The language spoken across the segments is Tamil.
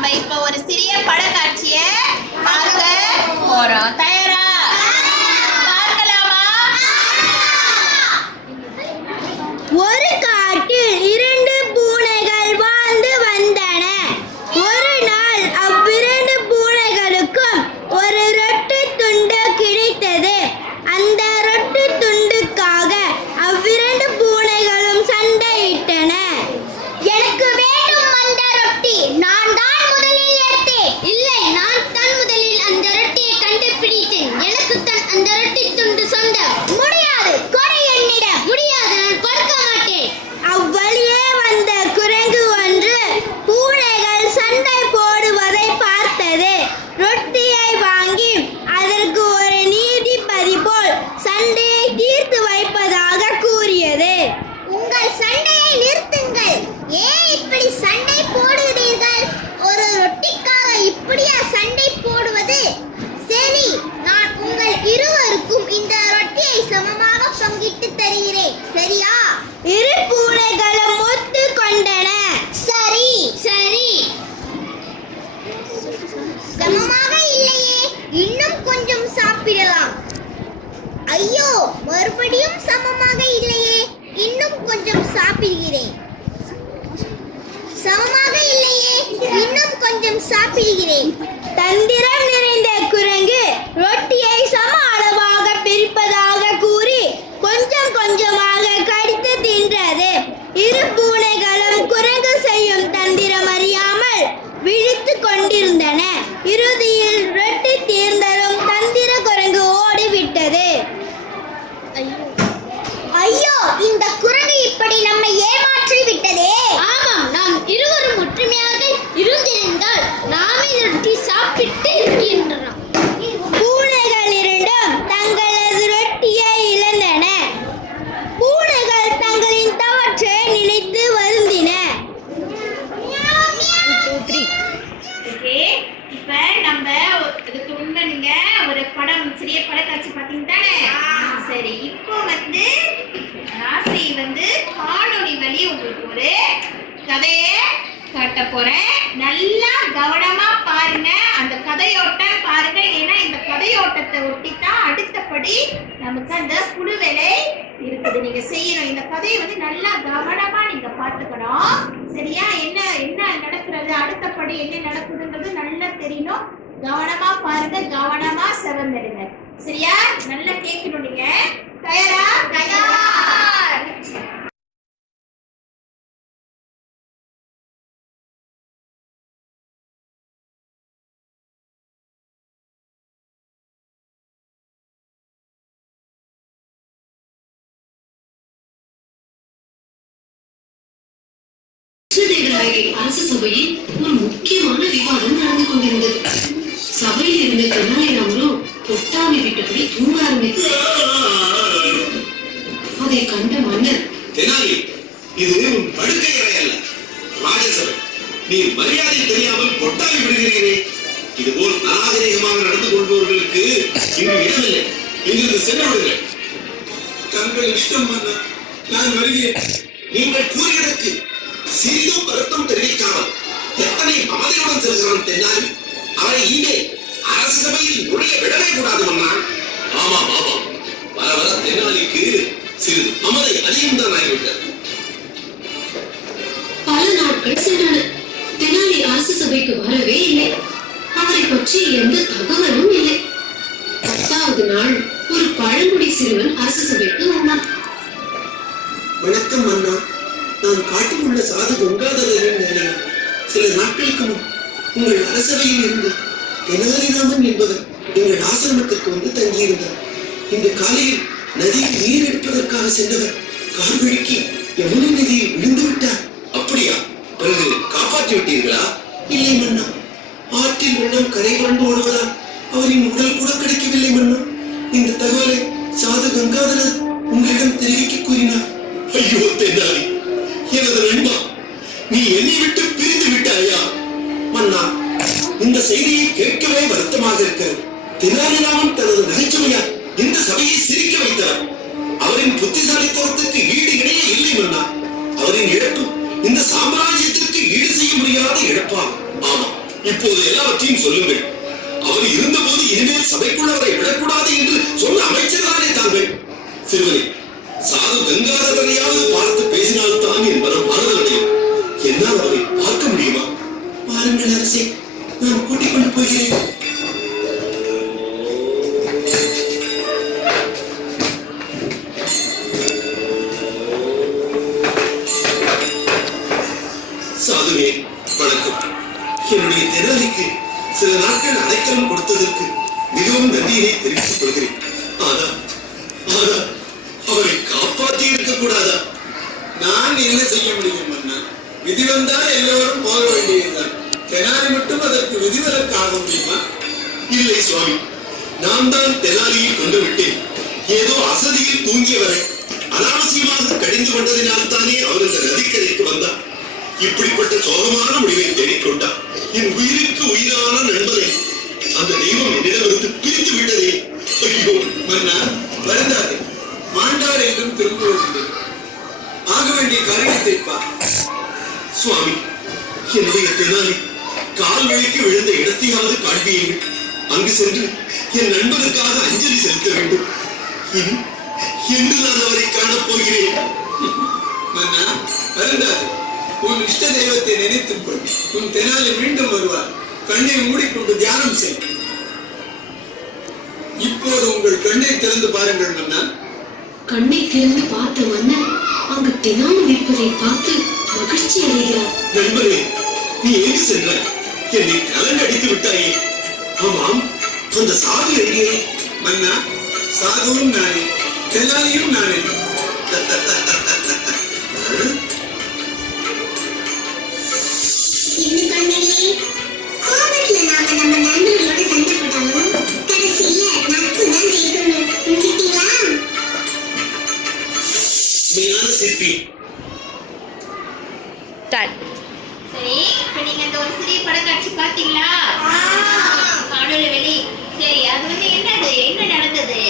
நம்ம இப்ப ஒரு சிறிய படக்காட்சியை பார்க்க போறோம். தயாரா? பார்க்கலாமா? ஒரு காட்டில் 2 பூனைகள் வாழ்ந்து வந்தன. ஒரு நாள் அவ்விரண்டு பூனைகளுக்கும் ஒரு ரொட்டி துண்டு கிடைத்தது. அந்த ரொட்டி துண்டுக்காக அவ்விரண்டு பூனைகளும் சண்டையிட்டன. எனக்கு வேண்டும் அந்த ரொட்டி, நான் தான் முதலில் எடுத்தேன். இல்லை, நான் தான் முதலில் அந்த ரொட்டியை கண்டுபிடித்தேன். எனக்கு தான் அந்த ரொட்டி துண்டு சொந்தம். முடியாது, கொடை என்னிடம். முடியாது, நான் கொடுக்க மாட்டேன். அவ்வழியே வந்த குரங்கு ஒன்று பூனைகள் சண்டை போடுவதை பார்த்தது. ரொட்டியை வாங்கி அதற்கு ஒரு நீதிபதி போல் சண்டையை தீர்த்து வைப்பதாக கூறியது. உங்கள் சண்டையை நிறுத்துங்கள். ஏன் இப்படி சண்டை போடுகிறீர்கள்? ஒரு ரொட்டிக்காக இப்படியா சண்டை போடுவது? சரி, நான் உங்கள் இருவருக்கும் இந்த ரொட்டியை சமமாக பங்கிட்டு தருகிறேன். சரியா? இரு பூனைகளும் ஒத்துக்கொண்டன. சரி சரி. சமமாக இல்லையே, இன்னும் கொஞ்சம் சாப்பிடலாம். ஐயோ, மறுபடியும் சமமாக இல்லையே, இன்னும் கொஞ்சம் சாப்பிடுகிறேன். சமமாக இல்லையே, இன்னும் கொஞ்சம் சாப்பிடுகிறேன். தந்திரம் நிறைந்த குரங்கு ரொட்டியை சம அளவாக பிரிப்பதாக கூறி கொஞ்சம் கொஞ்சமாக கடித்து தின்றது. இரு பூனைகளும் குரங்கு செய்யும் தந்திரம் அறியாமல் விழித்து கொண்டிருந்தன. இறுதியில் ரொட்டி தீர்ந்ததும் தந்திர குரங்கு ஓடிவிட்டது. ஐயோ, இந்த குரங்கு இப்படி நம்மை ஏமாற்றி விட்டதே. ஆமாம், நாம் இருவரும் ஒற்றுமையாக இருந்திருந்தால் நாமே ரொட்டி சாப்பிட்டு இருக்கின்றோம். பூனைகள் இரண்டும் தங்களது ரொட்டியை இழந்தன. பூனைகள் தங்களின் தவற்றை நினைத்து வருந்தின. இப்ப நம்ம இதுக்கு முன்ன நீங்க ஒரு படம், சிறிய படக்காட்சி பாத்தீங்க தானே? சரி, இப்போ காணொளி வழி உங்களுக்கு ஒரு கதையை காட்ட போறேன். நல்லா கவனமா பாருங்க, அந்த கதையோட்டம் பாருங்க. ஏன்னா இந்த கதையோட்டத்தை ஒட்டித்தான் அடுத்தபடி நமக்கு அந்த குழு வேலை இருக்குது, நீங்க செய்யணும். இந்த கதையை நல்லா கவனமா நீங்க பார்த்துக்கணும். சரியா? என்ன என்ன நடக்கிறது, அடுத்தபடி என்ன நடக்குதுன்றது நல்லா தெரியணும். கவனமா பாருங்க, கவனமா செவந்தெடுங்க. சரியா? நல்லா கேட்கணும். நீங்க தயாரா? தயார். அரசு சபையில் ஒரு முக்கியமான விவாதம் நடந்து கொண்டிருந்தது. சபையில் இருந்த தெனாலிராமனும் பொட்டாவி விட்டபடி தூங்க ஆரம்பித்தார். அதை கண்ட மன்னர், தெனாலி, இது உன் படுக்கை அறை அல்ல, ராஜசபை. நீ மரியாதை தெரியாமல் பொட்டாவி விடுகிறீர்களே. இதுபோல் நாகரிகமாக நடந்து கொள்பவர்களுக்கு இங்கு இடமில்லை. இங்கிருந்து சென்று விடுங்கள். தங்கள் இஷ்டம் மன்னர், நான் வருகிறேன். நீங்கள் கூறியதற்கு சிறிதும் வருத்தம் தெரிவிக்காமல் எத்தனை மமதையுடன் செல்கிறான் தென்னாலி. அவரை இங்கே அரசு சபையில் நுழைய விடவே கூடாது மன்னா. ஆமாம் ஆமாம், வர வர தென்னாலிக்கு சிறிது மமதை அதிகம் தான் ஆகிவிட்டது. பல நாட்கள் சென்றன. தெனாலி அரசு சபைக்கு வரவே இல்லை. அவரை பற்றி எந்த தகவலும் இல்லை. 10வது நாள் ஒரு பழங்குடி சிறுவன் அரசு சபைக்கு வந்தான். வணக்கம் மன்னா, நான் காட்டில் உள்ள சாது கங்காதரரின் நிலையம். சில நாட்களுக்கு முன் உங்கள் அரசவையில் இருந்து தெனாலிராமன் என்பவர் எங்கள் ஆசிரமத்திற்கு வந்து தங்கியிருந்தார். இந்த காலையில் நதியில் நீர் எடுப்பதற்காக சென்றவர் கால் வழுக்கி யமுனை நதியில் விழுந்து விட்டார். அப்படியா? பிறகு காப்பாற்றி விட்டீர்களா? இல்லை மன்னா, ஆற்றில் வெள்ளம் கரை புரண்டு ஓடுவதால் அவரின் உடல் கூட கிடைக்கவில்லை மன்னா. இந்த தகவலை சாது கங்காதரர் உங்களிடம் தெரிவிக்க கூறினார். ஐயோ தெனாலி, எனது நண்பா, நீ என்னை விட்டு பிரிந்து விட்டாயா? மன்னா, இந்த செய்தியை கேட்கவே வருத்தமாக இருக்கிறது. தெனாலிராமன் தனது நகைச்சுவையால் இந்த சபையை சிரிக்க வைத்தவர். அவரின் புத்திசாலித்தனத்துக்கு ஈடு இணையே இல்லை மன்னா. அவரின் இழப்பு இந்த சாம்ராஜ்யத்திற்கு ஈடு செய்ய முடியாத இழப்பாகும். ஆமா, இப்போது எல்லாவற்றையும் சொல்லுங்கள். அவர் இருந்தபோது இனிமேல் சபைக்குள் அவரை விடக்கூடாது என்று சொன்ன அமைச்சர்தானே தாங்கள். சிறுவனே, சாது கங்காதரனையாவது பார்த்து பேசினால்தான் என் மனம் ஆறுதல் அடையும். என்னால் அவரை பார்க்க முடியுமா? பாருங்கள் அரசே, நான் கூட்டிக் கொண்டு போகிறேன். சாதுவே, வணக்கம். என்னுடைய தெனாலிக்கு சில நாட்கள் அடைக்கலம் கொடுத்ததற்கு மிகவும் நன்றியை தெரிவித்துக் கொள்கிறேன். ஆனால் அவரை காப்பாற்றி இருக்க கூடாதா? நான் என்ன செய்ய முடியும் அண்ணா? விதி வந்தால் எல்லோரும் போக வேண்டியதுதான். தெனாலி மட்டும் அதற்கு விதிவிலக்கு ஆக முடியுமா? இல்லை சுவாமி, நான் தான் தெனாலியை கொண்டு விட்டேன். ஏதோ அசதியில் தூங்கியவரை அனாவசியமாக கடிந்து கொண்டதினால் தானே அவர் இந்த நதிக்கரைக்கு வந்தார். இப்படிப்பட்ட சோகமான முடிவை தேடிக்கொண்டார். என் உயிருக்கு உயிரான நண்பரை அந்த தெய்வம் என்னிடமிருந்து பிரித்து விட்டதே. ஐயோ மன்னா, வருந்தாதே. மாண்டார் என்றும் திரும்புவதில்லை. ஆக வேண்டிய காரியத்தை பார். சுவாமி, என்னுடைய தெனாலி கால் வழிக்கு விழுந்த இடத்தையாவது காண்பியுங்கள். அங்கு சென்று என் நண்பனுக்காக அஞ்சலி செலுத்த வேண்டும். இனி என்று நான் அவரை காணப் போகிறேன். மன்னா, வருந்தாதே. உன் இஷ்ட தெய்வத்தை நினைத்துக் கொள். உன் தெனாலி மீண்டும் வருவார். கண்ணை மூடிக்கொண்டு தியானம் செய். இப்போது உங்கள் கண்ணை திறந்து பாருங்கள் மன்னா. கண்ணை திறந்து பார்த்த மன்னன் அங்கு தெனாலி நிற்பதை பார்த்து மகிழ்ச்சி அடைகிறார். நண்பரே, நீ எங்கு சென்றாய்? என்னை கலங்க அடித்து விட்டாயே. ஆமாம், அந்த சாது எங்கே? மன்னா, சாதுவும் நானே, தெனாலியும் நானே. என்ன பண்ணலே? கோபத்துல நாம நம்ம நண்பர்களோட சண்டை போட்டாலும் கடைசியில நட்பு தான் ஜெயிக்கணும். புரிஞ்சுட்டீங்களா? மெய்யான சிற்பி. சரி, இப்ப நீங்க அந்த ஒரு சிறிய படக்காட்சி பாத்தீங்களா? காணொளி வெளி. சரி, அது வந்து என்னது, என்ன நடந்தது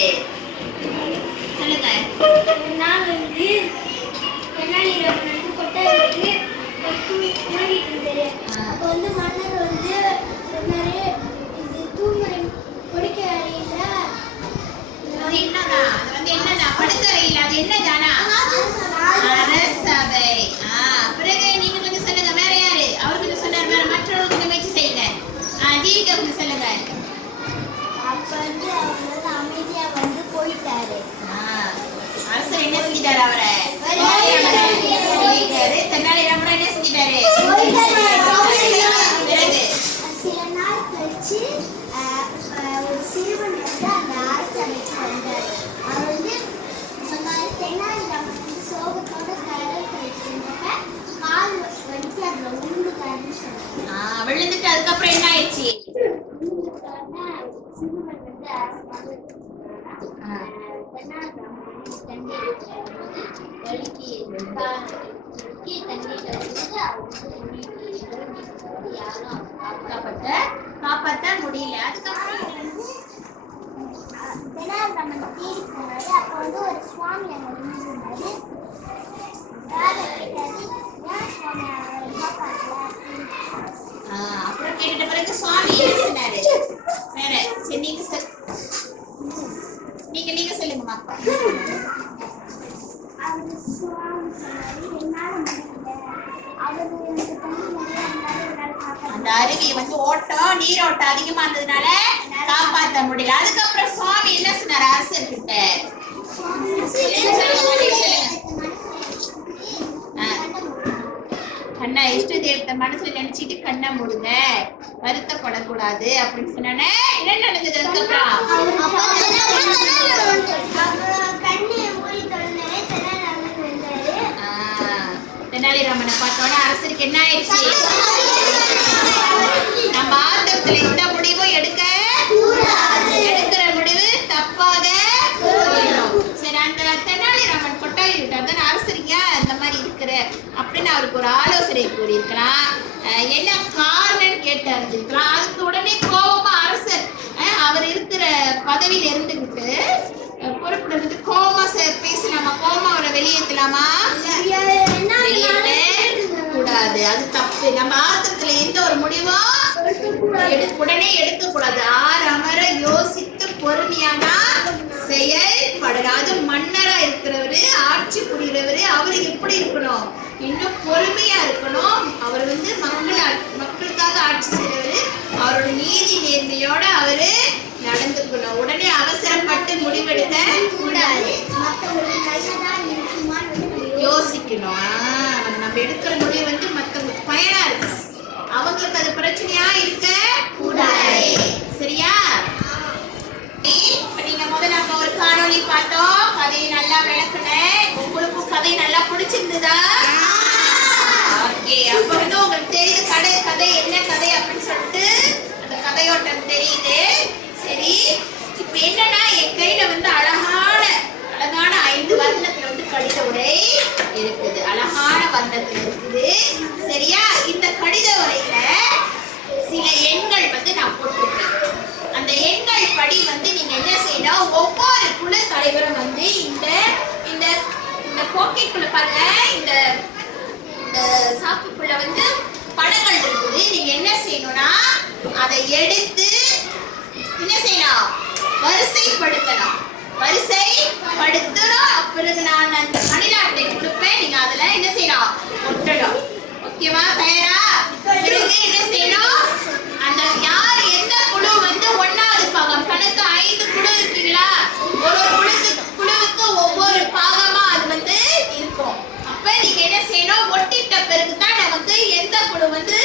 சொல்லுங்க. நான் வந்து தெனாலி ராமனுக்கு கொட்டாய்க்கு தூங்கிட்டு இருந்தேன். அப்போ வந்து மன்னர் வந்து சொன்னாரு, இது தூங்குற படுக்க அறையில அது என்னதான், அது வந்து என்னதான் படுக்கறையில், அது என்னதானா? அரசவை. பிறகு நீங்க கொஞ்சம் சொல்லுங்க. வேற யாரு? அவர் கொஞ்சம் சொன்னார். வேற மற்றவர்கள் கொஞ்சம் முயற்சி செய்யுங்க. ஜீவிகா கொஞ்சம் சொல்லுங்க. அப்ப வந்து அவர் வந்து அமைதியா வந்து போயிட்டாரு. அரசர் என்ன செஞ்சிட்டாரு? அவரை தெனாலிராமன் என்ன செஞ்சிட்டாரு? பிறகு சில நாள் கழிச்சு ஒரு சிறுவன் வந்து அந்த அரசவைக்கு வந்தாரு. அவர் வந்து சொன்னாரு, தெனாலிராமன் வந்து சோகத்தோட கடல் கழிச்சிருந்தப்ப கால் வந்து அதுல உழுந்துட்டாருன்னு சொன்னாரு. விழுந்துட்டு அதுக்கப்புறம் என்ன ஆயிடுச்சு? சிறுவன் வந்து அரசு தெனாலிராமன் தண்ணி வலிக்கு தண்ணீர் யாரும் காப்பாற்ற முடியல. அதுக்கப்புறம் தெனாலிராமன் தேடி போனாரு. அப்போ வந்து ஒரு சுவாமி அங்க இருந்தாரு. சுவாமி அவரை காப்பாற்றல. அப்புறம் கேட்ட பிறகு சுவாமி என்ன சொன்னாரு? வேற சரி, நீங்க சொல்லுங்கம்மா. அவர் சுவாமி சொன்னாரு, என்னால முடியல. அவரு எனக்கு தண்ணி நிறைய இருந்தாலும் என்னால காப்பாற்ற அந்த அருவியை வந்து ஓட்டம் நீரோட்டம் அதிகமா இருந்ததுனால காப்பாற்ற முடியல. அதுக்கப்புறம் சுவாமி என்ன சொன்னாரு அரசர்கிட்ட? கண்ணா இஷ்ட தெய்வத்தை மனசுல நினைச்சிட்டு கண்ணை மூடுங்க, வருத்தப்படக்கூடாது அப்படின்னு சொன்னே. என்ன நடந்தது அதுக்கப்புறம்? தெனாலிராமனை பார்த்தோட அரசருக்கு என்ன ஆயிடுச்சு? நம்ம ஆத்திரத்துல எந்த முடிவும் எடுக்கிற முடிவு தப்பாக போயிடும். சரி, அந்த தெனாலிராமன் கொட்டாய் விட்டார் தானே அரசருக்கு ஏன் அந்த மாதிரி இருக்கிற அப்படின்னு அவருக்கு ஒரு ஆலோசனை கூறியிருக்கலாம். என்ன காரணம்னு கேட்டு அறிஞ்சிருக்கலாம். அதுக்கு உடனே கோபமா அரசர் அவர் இருக்கிற பதவியில இருந்துகிட்டு பொறுப்புடுறது கோபமா பேசலாமா? கோபமா அவரை வெளியேற்றலாமா? வெளியேற்ற கூடாது. அது தப்பு. நம்ம ஆத்திரத்துல எந்த ஒரு முடிவும் உடனே எடுக்க கூடாது. ஆறாமற யோசித்து பொறுமையானா செயல்படணும். அது மன்னரா இருக்கிறவரு, ஆட்சி புரிகிறவரு, அவரு எப்படி இருக்கணும்? இன்னும் பொறுமையா இருக்கணும். அவர் மக்களுக்காக ஆட்சி செய்யறவரு. அவரோட நீதி நேர்மையோட அவரு நடந்துக்கணும். உடனே அவசரப்பட்டு முடிவெடுக்க கூடாது. யோசிக்கணும். நம்ம எடுக்கிற முடிவு மத்தவங்களுக்கு பயனா இருக்கணும். அவங்களுக்கு அது பிரச்சனையா இருக்க கூடாது. சரியா? இப்ப நீங்க நம்ம ஒரு காணொளி பார்த்தோம். கதையை நல்லா விளக்குனேன். உங்களுக்கும் கதை நல்லா பிடிச்சிருந்ததா? ஓகே. அப்ப உங்களுக்கு தெரியுது கதை என்ன கதை அப்படின்னு சொல்லிட்டு அந்த கதையோட்டம் தெரியுது. சரி, இப்ப என்னன்னா என் கையில அழகான 5 வர்ணத்துல கடித உரை இருக்குது. அழகான வர்ணத்துல இருக்குது. சரியா? இந்த கடித உரையில சில எண்கள் நான் போட்டிருக்கேன். அந்த எண்கள் படி நீங்க என்ன செய்யணும்? ஒவ்வொரு குழு தலைவரும் இந்த இந்த இந்த கோக்கைக்குள்ள பாருங்க, இந்த இந்த சாக்குக்குள்ள படங்கள் இருக்குது. நீங்க என்ன செய்யணும்னா அதை எடுத்து என்ன செய்யணும்? வரிசைப்படுத்தணும். பிறகு நான் அந்த மணில அட்டை கொடுப்பேன். நீங்க அதுல என்ன செய்யணும்? ஒட்டணும். ஓகேவா? தயாரா? பிறகு என்ன செய்யணும்? அந்த யார் எந்த குழு 1வது பாகம் கணக்கு 5 குழு இருக்கீங்களா? ஒரு குழுவுக்கு ஒவ்வொரு பாகமா அது இருக்கும். அப்ப நீங்க என்ன செய்யணும்? ஒட்டிட்ட பிறகுதான் நமக்கு எந்த குழு 1வது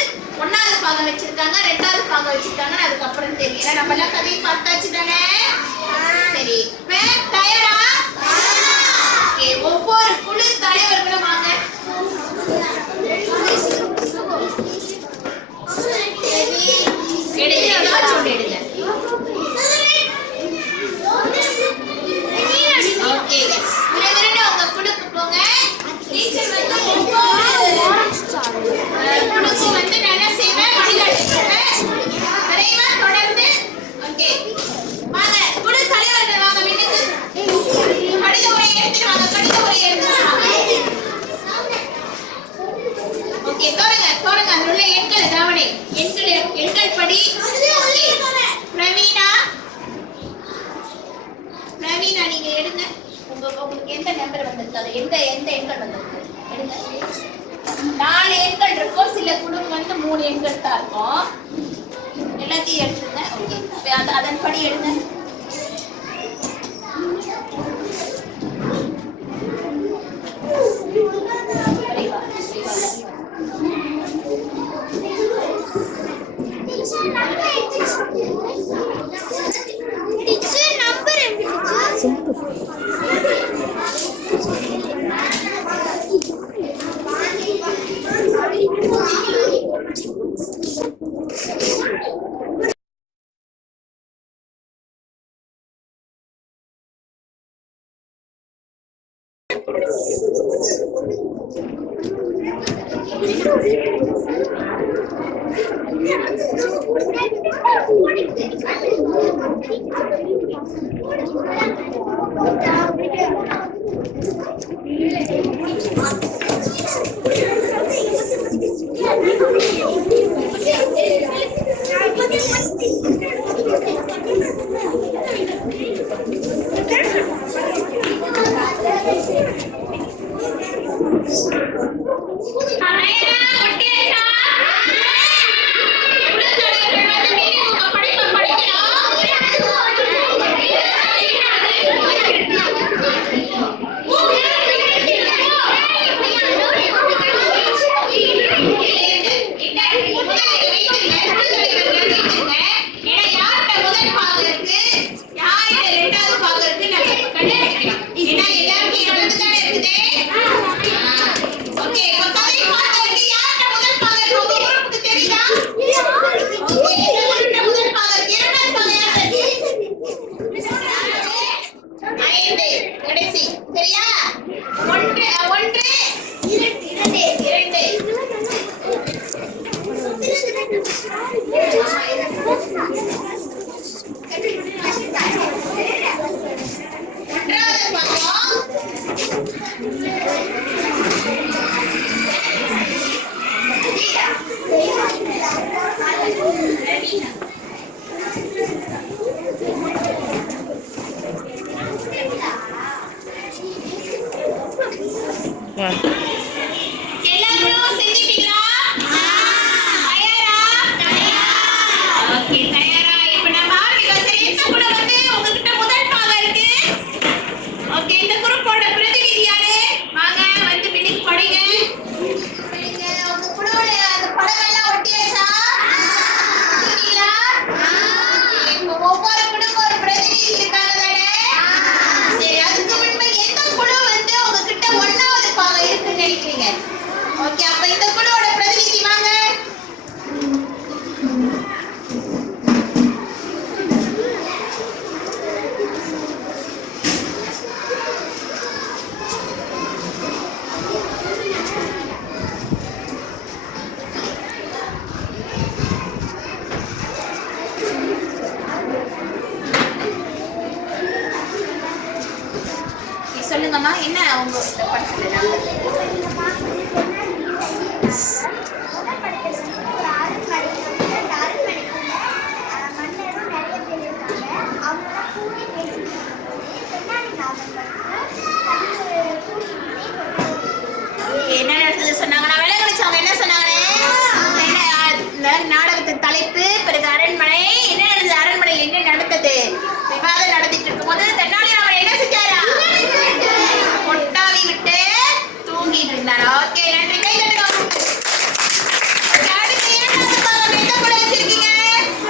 பாகம் வச்சிருக்காங்க, 2வது பாகம் வச்சிருக்காங்கன்னு அதுக்கப்புறம் தெரியல. நம்ம எல்லாம் கதையை பார்த்தாச்சு தானே? சரி, தயாரா? ஒவ்வொரு குழு தலைவர்களும் வாங்க. எண்கள் படி பிரவீனா நீங்க எடுங்க. உங்களுக்கு எந்த நம்பர் வந்திருக்காது? எந்த எண்கள் வந்திருக்கு? எடுங்க. 4 எண்கள் இருக்கும். சில குடும்பம் 3 எண்கள் தான் இருக்கும். எல்லாத்தையும் எடுத்துங்க. ஓகே, அதன்படி எடுங்க. இப்ப நீங்க பார்க்கறது தென்னாலி முதல் படத்துல வந்து ஒரு அரண்மனை வந்து அந்த அரண்மனைக்குள்ள மன்னரும் நிறைய பேர் இருக்காங்க. அவங்களாம் கூடி பேசிட்டு இருக்கும்போது தென்னாலிராமன் வந்து தன்னுடைய கூட்டிகிட்டே என்ன நடந்தது சொன்னாங்கன்னா விலகடிச்சு அவங்க என்ன சொன்னாங்க? நாடகத்தின் தலைப்பு பிறகு அரண்மனை. என்ன நடந்தது? அரண்மனையில் என்ன நடந்தது? விவாதம் நடந்துட்டு இருக்கும்போது தென்னாலிராமன் என்ன செஞ்சாரா? கொட்டாவி விட்டு தூங்கிட்டு இருந்தாரா? ஓகே, நன்றி. கை வச்சிருக்கீங்க.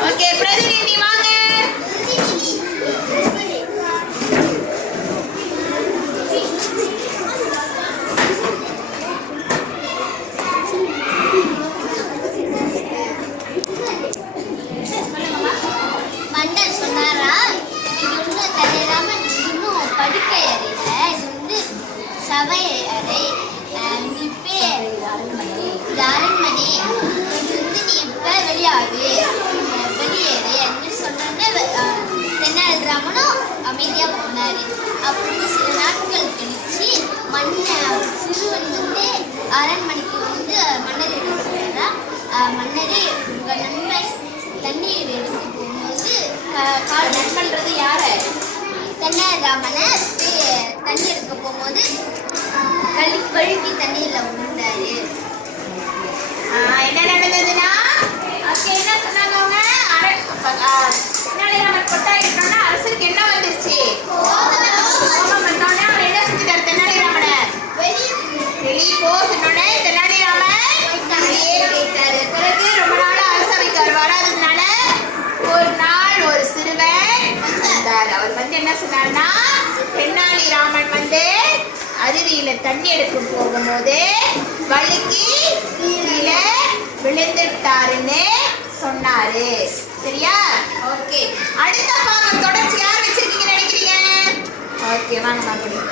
ஓகே, பிரதிநிதி வாங்க. மன்னர் சொன்னாரா, இது ஒன்றும் தெரியலாமல் இன்னும் படுக்கை அறையில, இது வந்து சபை அறை, இப்போ இது அரண்மனை, இது வந்து நீ இப்போ வெளியேறு என்று சொன்னோன்னே தென்னாலிராமனும் அமைதியாக போனார். அப்புறம் சில நாட்கள் கழிச்சு சிறுவன் வந்து அரண்மனைக்கு வந்து மன்னரிடம் சொல்கிறா, மன்னரே உங்கள் நண்பன் தண்ணீர் எடுத்து போகும்போது நண்பன்றது யாரு? தென்னாலிராமனை தண்ணி எடுக்க போகும்போது கழுக்கி தண்ணீரில் விழுந்தாரு. என்ன நடந்ததுன்னா என்ன சொன்னாங்க அவங்க? தென்னாலிராமன் கொட்டாயிட்டோன்னா அரசருக்கு என்ன வந்துருச்சு? கோபம் வந்தோடனே அவர் என்ன செஞ்சுட்டாரு? தென்னாலிராமனை வெளியே போ சொன்னோடனே தென்னாலிராமன் வெளியே போயிட்டாரு. பிறகு ரொம்ப நாள் அரசவைக்கு அவர் வராததுனால ஒரு நாள் ஒரு சிறுவன் வந்தார். அவர் வந்து என்ன சொன்னார்னா, தென்னாலிராமன் வந்து அருவியில தண்ணி எடுக்க போகும்போது வழுக்கி கீழே விழுந்துட்டாருன்னு சொன்னாரு. சரியா? ஓகே, அடுத்த பாகம் தொடர்ச்சி யார் வச்சிருக்கீங்க நினைக்கிறீங்க? ஓகே, வாங்க மறுபடியும்.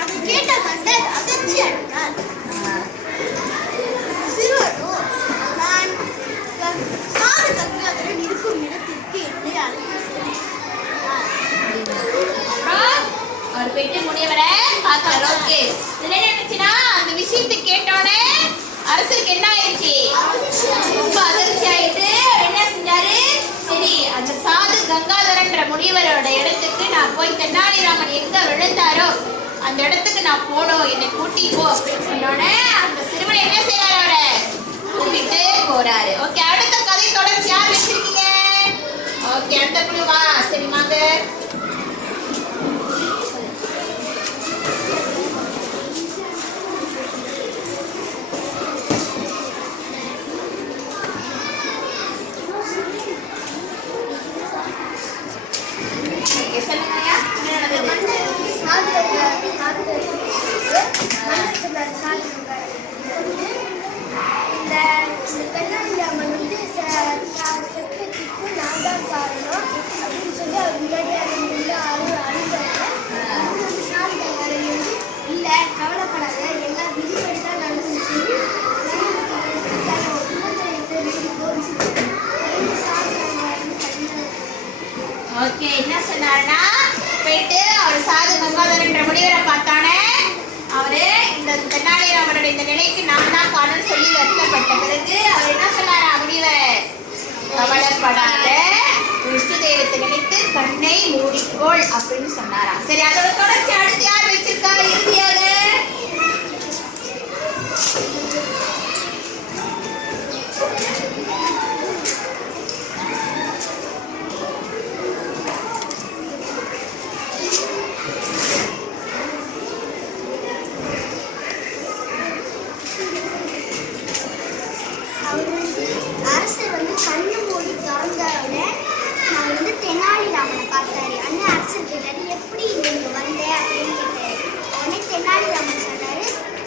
அதை கேட்ட மன்னர் அதிர்ச்சி அடைந்தார். சிறுவனும் நான் சாது கங்காதரன் இருக்கும் இடத்திற்கு என்னை அழைத்து சென்றார். அவர் போயிட்டு முனிவரை பார்த்தாரு. ஓகே, என்ன நினைச்சுன்னா அந்த விஷயத்தை கேட்டோன்னே அரசருக்கு என்ன ஆயிடுச்சு? ரொம்ப அதிர்ச்சி ஆயிட்டு என்ன செஞ்சாரு? சரி, அந்த சாது கங்காதரன்ற முனிவரோட இடத்துக்கு நான் போய் தென்னாலிராமன் எங்க விழுந்தாரோ அந்த இடத்துக்கு நான் போனோம், என்னை கூட்டி போ அப்படின்னு சொன்னோன்னே அந்த சிறுவனை என்ன செய்யறாரு? அவரை கூட்டிட்டு போறாரு. ஓகே, அடுத்த கதை தொடர்ச்சி யார் வச்சிருக்கீங்க? ஓகே, அடுத்த குழு வா. சரி வாங்க. சொல்லுங்கய்யா, என்ன நடந்தது? தென்னாலிராமன் வந்து செத்ததுக்கு நான் தான் காரணம் அப்படின்னு சொல்லி அவர் முன்னாடியே அழுதாங்க. சாதிகாரன் வந்து இல்லை கவலைப்படாத, எல்லாம் விதிப்படி தான் நடந்துச்சு. ஓகே, என்ன சொன்னாருன்னா போயிட்டு அவர் சாது கங்காதரன்ற முனிவரை பார்த்தானே அவரு இந்த தென்னாலிராமனுடைய இந்த நிலைக்கு நான் தான் காரணம் சொல்லி வருத்தப்பட்ட பிறகு அவர் என்ன சொன்னாரா? முனிவர் கவலைப்படாத, விஷ்ணு தெய்வத்தை நினைத்து கண்ணை மூடிக்கோள் அப்படின்னு சொன்னாரா. சரி, அதோட தொடர்ச்சி அடுத்து யார் வச்சிருக்கா? இறுதியாக அரசர் வந்து கண்ணு மூடி திறந்தோடனே நான் வந்து தெனாலிராமனை பார்த்தாரு. அண்ணன் அரசர் கேட்டாரு, எப்படி நீங்க வந்த அப்படின்னு கேட்டாரு. உடனே தெனாலிராமன் சொன்னாரு,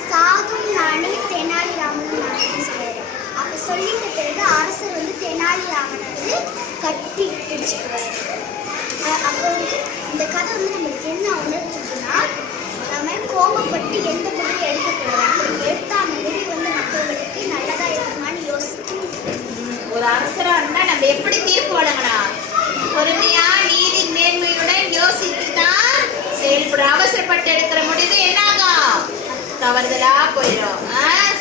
சாதும் நானே தெனாலிராமனும் நானே சொன்னாரு. அப்ப சொல்லிட்ட பிறகு அரசர் வந்து தெனாலிராமனை வந்து கட்டி பிடிச்சுக்குவாரு. அப்போ வந்து இந்த கதை வந்து நம்மளுக்கு என்ன உணர்த்துதுன்னா, நம்ம கோபப்பட்டு எந்த முடிவு எடுக்கக்கூடாது. எடுத்த அந்த முடிவு வந்து மற்றவங்களுக்கு நல்லதா இருக்குமான்னு நம்ம எப்படி தீர்ப்பு வழங்கலாம்? பொறுமையா நீதி நேர்மையுடன் யோசித்து தான் செயல்படும். அவசரப்பட்டு எடுக்கிற முடிவு என்னாகும்? தவறுதலா போயிடும்.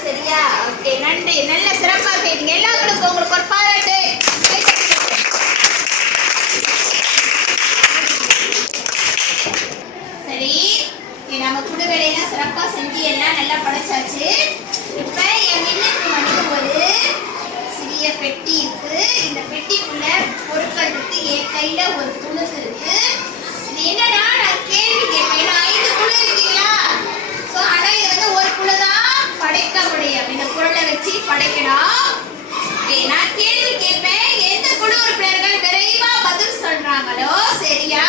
சரியா? ஓகே, நன்றி. நல்ல சிறப்பா செய்தீங்க. எல்லாருக்கும் உங்களுக்கு ஒரு பாராட்டு. சரி, நம்ம குடு வேலையெல்லாம் சிறப்பா செஞ்சு எல்லாம் நல்லா படைச்சாச்சு. இப்ப என் வீட்டுக்கு வந்து ஒரு சிறிய பெட்டி இருக்கு. இந்த பெட்டிக்குள்ள பொருட்கள் இருக்கு. என் கையில ஒரு துணுக்கு இருக்கு. இது என்னன்னா, நான் கேள்வி கேட்பேன். 5 குழு இருக்கீங்களா? ஆனா இது வந்து ஒரு குழுதான் படைக்க முடியும். இந்த பொருளை வச்சு படைக்கணும். நான் கேள்வி கேட்பேன். எந்த குழு உறுப்பினர்கள் விரைவா பதில் சொல்றாங்களோ சரியா,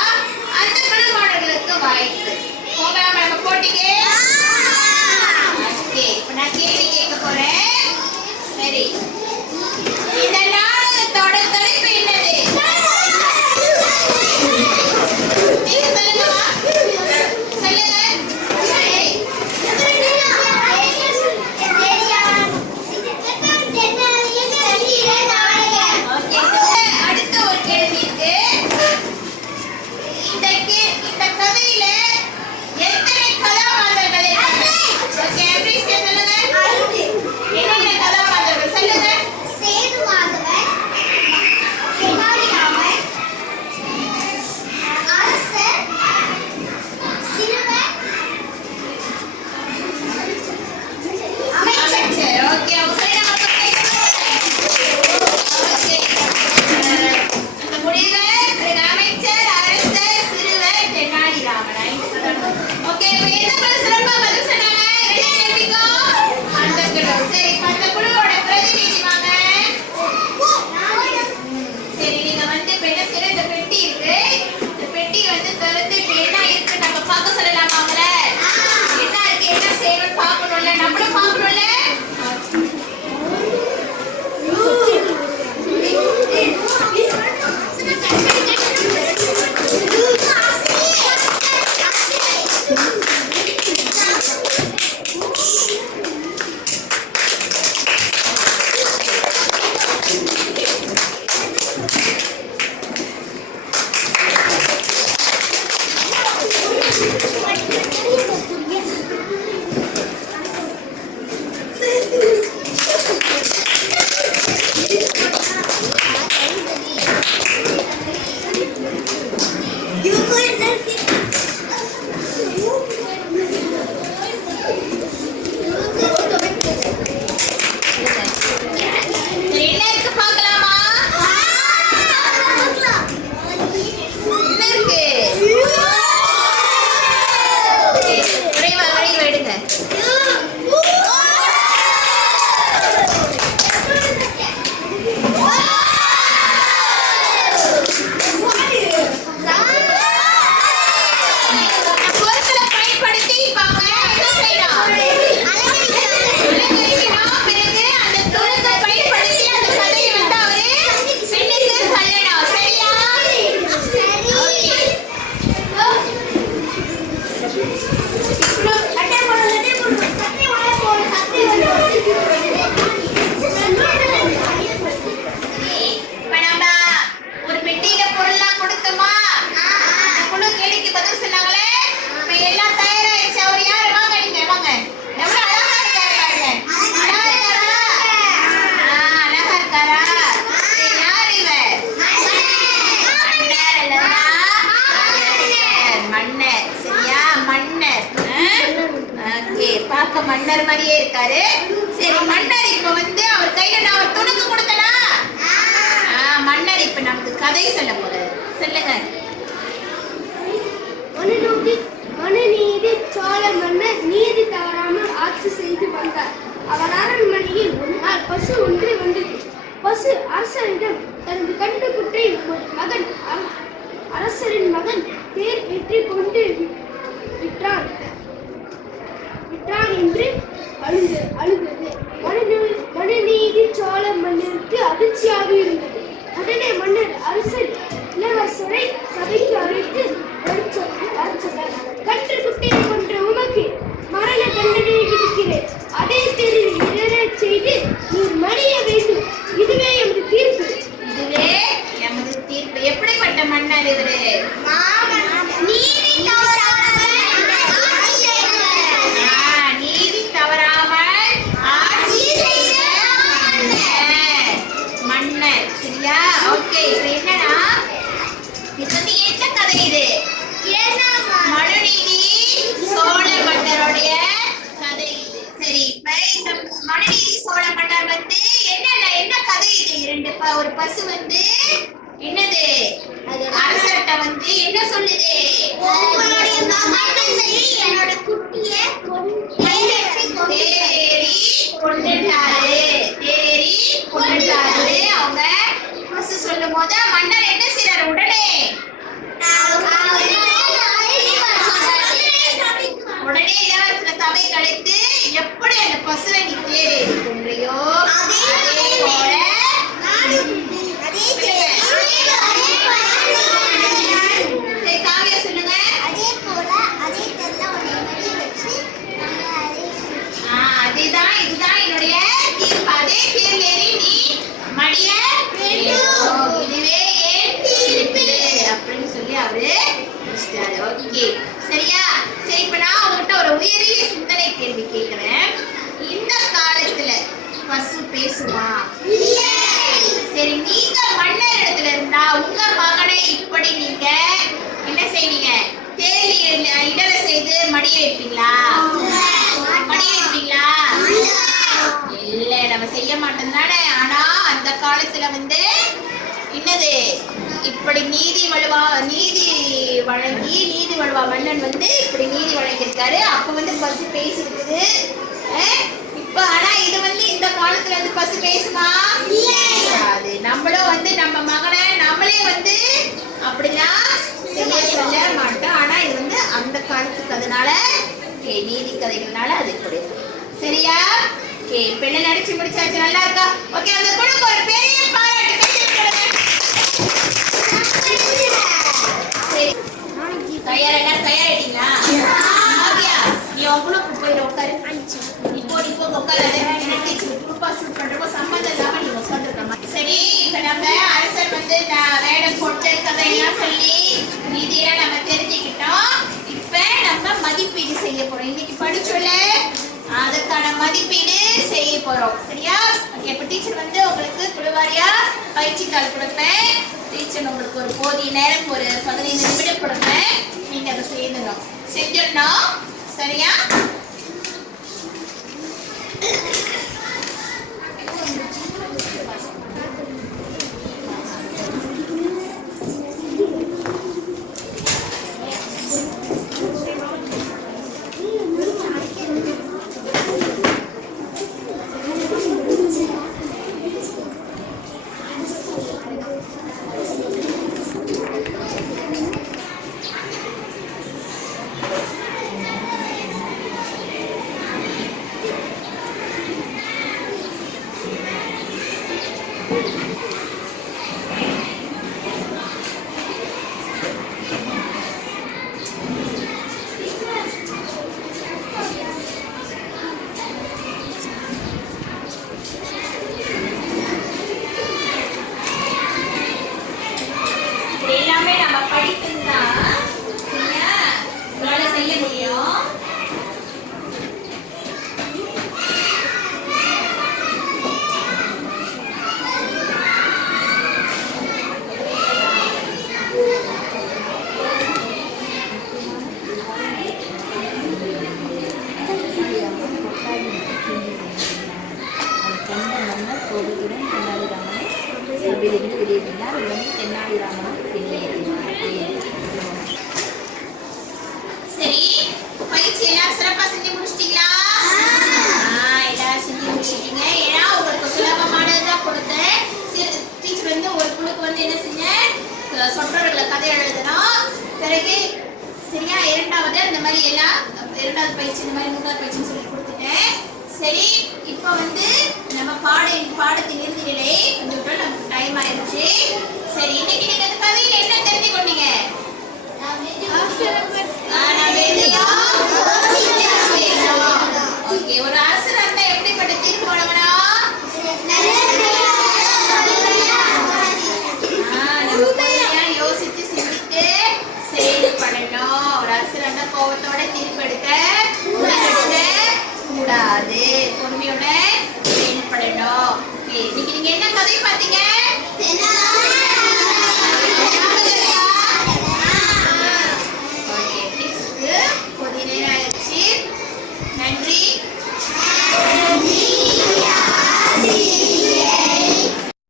அந்த குழுவாளர்களுக்கு வாய்ப்பு. போகலாம் நம்ம போட்டிக்கு. இப்ப நான் கேள்வி கேட்க போறேன். சரி, இந்த நாடகத்தோட தலைப்பு என்னது? நீங்க சொல்லுங்கம்மா. சொல்லுங்க. அடுத்த ஒரு கேள்வி இருக்கு. இந்த கதையில எத்தனை கதாபாத்திரங்கள் இருக்காங்க? ஓகே, எப்படி சொல்லுங்க. என்னென்ன கதாபாத்திரங்கள் சொல்லுங்க. சேதுமாதவன், தெனாலிராமன், அரசர், சிறுவன், அமைச்சர். ஓகே, அவங்க ஓகே. அந்த முடிவு அமைச்சர், அரசர், சிறுவர், தெனாலிராமன். ஓகே, எந்த குழு சிறப்பா பதில் சொன்னாங்க? 2 கேள்விக்கும் அந்த குழு. சரி, அந்த குழுவோட பிரதிநிதி வாங்க. சரி, நீங்க வந்து இப்ப என்ன செய்யற? இந்த பெட்டி இருக்கு. இந்த பெட்டி வந்து திறந்து இப்ப என்ன இருக்கு நம்ம பார்க்க சொல்லலாமா அவங்கள? என்ன இருக்கு, என்ன செய்யணும் பார்க்கணும்ல, நம்மளும் பார்க்கணும்ல. சரி, என்ன இருக்கு பார்க்கலாமா? என்ன இருக்கு? விரைவா எடுங்க. பொருட்களை பயன்படுத்தி இப்ப அவங்க என்ன செய்யணும்? அலங்கரிக்கணும். பிறகு அந்த பொருட்களை பயன்படுத்தி அந்த கதையை வந்து அவரு பெண்ணுக்கு சொல்லணும். சரியா? இப்ப நம்ம ஒரு பெட்டியில பொருள்லாம் கொடுத்தோமா? குழு கேள்விக்கு பதில் சொன்னாங்களே. இப்ப எல்லாம் தயாராயிடுச்சு. அவர் யாரு? வாங்க, நீங்க வாங்க. எவ்வளவு அழகா இருக்காரு பாருங்க. அழகா இருக்காரா? அழகா இருக்காரா? யார் இவர்? மன்னர் அல்லவா? மன்னர். சரியா? மன்னர். ஓகே, பார்க்க மன்னர் மாதிரியே இருக்காரு. சரி, மன்னர் இப்ப வந்து அவர் கையில நான் ஒரு துணுக்கு கொடுத்தனா? மன்னர் இப்ப நமக்கு கதை சொல்ல போறாரு. சொல்லுங்க. மனுநீதி சோழ மன்னர் நீதி தவறாமல் ஆட்சி செய்து வந்தார். அவர் அரண்மனையில் ஒரு நாள் பசு ஒன்று வந்தது. பசு அரசரிடம் தனது கண்டுக்குட்டை ஒரு மகன் அரசரின் மகன் தேர் வெற்றி கொண்டு விட்டான் என்று அழுதது. மனுநீதி சோழ மன்னருக்கு அதிர்ச்சியாக இருந்தது. உடனே மன்னர் அரசர் இளவரசரை சபைக்கு அழைத்து சொன்னார். கன்றுக்குட்டியை கொன்ற உமக்கு மரண தண்டனை விதிக்கிறேன். அதே தெருவில் இடரச் செய்து நீர் மடிய வேண்டும். இதுவே எமது தீர்ப்பு. ஒரு பசு வந்து என்னது அரசர்கிட்ட வந்து என்ன சொல்லுது? உங்களுடைய மகன் என்னோட குட்டியை தேடி கொண்டுட்டாரு. அவங்க பசு சொல்லும் போது மன்னர் என்ன செய்யறாரு? உடனே இளவரசரை சபை கழித்து எப்படி அந்த பசுவை நீ தேடி கொன்றையோ அதே போல காவியா சொல்லுங்க. அதுதான் இதுதான் என்னுடைய தீர்ப்பு. அதே தேர்லேறி நீ மடிய இதுவே ஏன் தீர்ப்பு அப்படின்னு சொல்லி அவரு முடிச்சிட்டாரு. ஓகே சரியா? சரி, இப்ப நான் உங்ககிட்ட ஒரு உயரிய சிந்தனை கேள்வி கேட்கிறேன். இந்த காலத்துல பசு பேசுமா? சரி, நீங்க மன்னர் இடத்துல இருந்தா உங்க மகனை இப்படி நீங்க என்ன செய்வீங்க? தேர்வு இடர செய்து மடிய வைப்பீங்களா? மடிய வைப்பீங்களா? இல்ல, நம்ம செய்ய மாட்டோம் தானே. ஆனா அந்த காலத்துல வந்து என்னது இப்படி நீதி வழுவா மன்னன் வந்து இப்படி நீதி வழங்கியிருக்காரு. அப்ப வந்து பசு பேசிருக்குது. இப்ப ஆனா இது வந்து இந்த காலத்துல வந்து பசு பேசுமா? அது நம்மளும் வந்து நம்ம மகனை நம்மளே வந்து அப்படிலாம் செய்ய சொல்ல மாட்டோம். ஆனா இது வந்து அந்த காலத்துக்கு அதனால நீதி கதைகள்னால அது இப்படி சரியா? ஓகே, இப்ப என்ன நடிச்சு முடிச்சாச்சு? நல்லா இருக்கா? ஓகே, அந்த குழுக்கு ஒரு பெரிய பாராட்டு. சரி, தயாராயிட்டீங்களா? நீ உங்களும் போய் உட்காரு. இப்போ உட்காராது. குரூப்பா ஷூட் பண்றப்போ சம்மந்தம் இல்லாம நீ உட்காந்துருக்க. சரி, இப்ப நம்ம அரசர் வந்து வேடம் போட்டு கதையெல்லாம் சொல்லி நீதியா நம்ம தெரிஞ்சுக்கிட்டோம். இப்ப நம்ம மதிப்பீடு செய்ய போறோம். இன்னைக்கு படிச்சோல அதுக்கான மதிப்பீடு செய்ய போறோம். சரியா? ஓகே, இப்ப டீச்சர் வந்து உங்களுக்கு குழுவாரியா பயிற்சி தாள் கொடுப்பேன். டீச்சர் உங்களுக்கு ஒரு போதிய நேரம் ஒரு 15 நிமிடம் கொடுப்பேன். நீங்க அதை செஞ்சிடணும். சரியா? எல்லாமே நம்ம படித்ததுன்னா உங்களால செய்ய முடியும். சரி, பயிற்சி எல்லாம் சிறப்பா செஞ்சு முடிச்சிட்டீங்களா? எல்லாரும் செஞ்சு முடிச்சிட்டீங்க. ஏன்னா உங்களுக்கு சுலபமானதுதான் கொடுத்தேன். டீச்சர் வந்து ஒரு குழுக்கு வந்து என்ன செஞ்சேன்? சொற்றொடர்களை கதை எழுதணும். பிறகு சரியா இரண்டாவது அந்த மாதிரி எல்லாம் இரண்டாவது பயிற்சி இந்த மாதிரி மூன்றாவது பயிற்சின்னு சொல்லி கொடுத்துட்டேன். சரி, இப்போ வந்து நம்ம பாடத்தின் இறுதி நிலை கொஞ்சம் நமக்கு டைம் ஆயிடுச்சு.